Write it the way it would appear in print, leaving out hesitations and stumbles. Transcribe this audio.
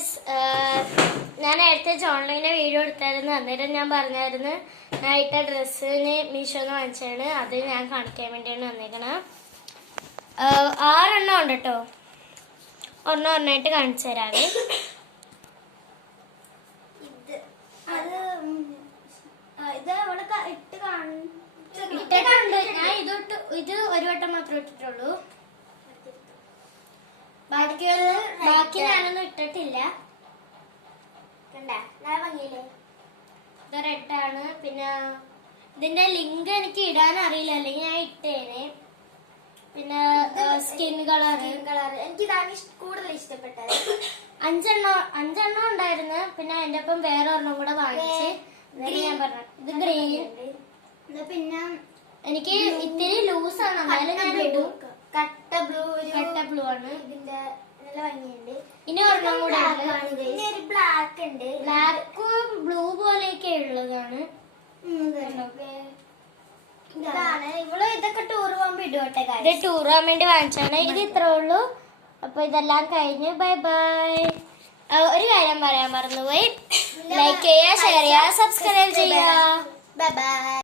Guys, ഞാൻ നേരത്തെ ഓൺലൈനിൽ വീഡിയോ എടുത്തായിരുന്നു. അന്നേരം ഞാൻ പറഞ്ഞായിരുന്നു ഞാൻ ഇട്ട ഡ്രസ്സിന് മീഷോന്ന് വാങ്ങിച്ചാണ്. അത് ഞാൻ കാണിക്കാൻ വേണ്ടിയാണ് വന്നേക്കണം. 6 എണ്ണം ഉണ്ട് കേട്ടോ. ഒരെണ്ണമായിട്ട് കാണിച്ചു തരാവേ. ഇട്ടിട്ടുണ്ട്. ഞാൻ ഇത് ഒരു വട്ടം മാത്രമേ ഇട്ടിട്ടുള്ളൂ. ബാക്കി ഞാനൊന്നും ഇട്ടിട്ടില്ല. ഇത് റെഡാണ്. പിന്നെ ഇതിന്റെ ലിങ്ക് എനിക്ക് ഇടാൻ അറിയില്ല, അല്ലെങ്കിൽ ഞാൻ ഇട്ടേനെ. പിന്നെ സ്കിൻ കളർ എനിക്കിതാണ് കൂടുതൽ ഇഷ്ടപ്പെട്ടത്. 5 ഉണ്ടായിരുന്നു. പിന്നെ അതിന്റെ ഒപ്പം വേറെ ഒരെണ്ണം കൂടെ വാങ്ങിച്ച് ഞാൻ പറഞ്ഞു ഇത് ഗ്രീൻ. പിന്നെ എനിക്ക് ഇത്തിരി ലൂസാണ്, എന്നാലും ഞാൻ ഇടും. കട്ട ബ്ലൂ ആണ്. ഇതിന്റെ നല്ല ഭംഗിയുണ്ട്. ഇനി ഒരെണ്ണം കൂടെ ഒരു ബ്ലാക്ക് ഉണ്ട്. ബ്ലാക്കും ബ്ലൂ പോലെയൊക്കെ ഉള്ളതാണ്. ഇതാണ് ഇവള് ഇതൊക്കെ ടൂർ പോകുമ്പോ ഇടുവട്ടെ. ഇത് ടൂർ പോകാൻ വേണ്ടി വാങ്ങിച്ചാണ്. ഇത് ഇത്രേ ഉള്ളൂ. അപ്പൊ ഇതെല്ലാം കഴിഞ്ഞ് ബൈ ബൈ. ഒരു കാര്യം പറയാൻ മറന്നുപോയി. ലൈക്ക് ചെയ്യുക, ഷെയർ ചെയ്യുക, സബ്സ്ക്രൈബ് ചെയ്യുക. Bye bye.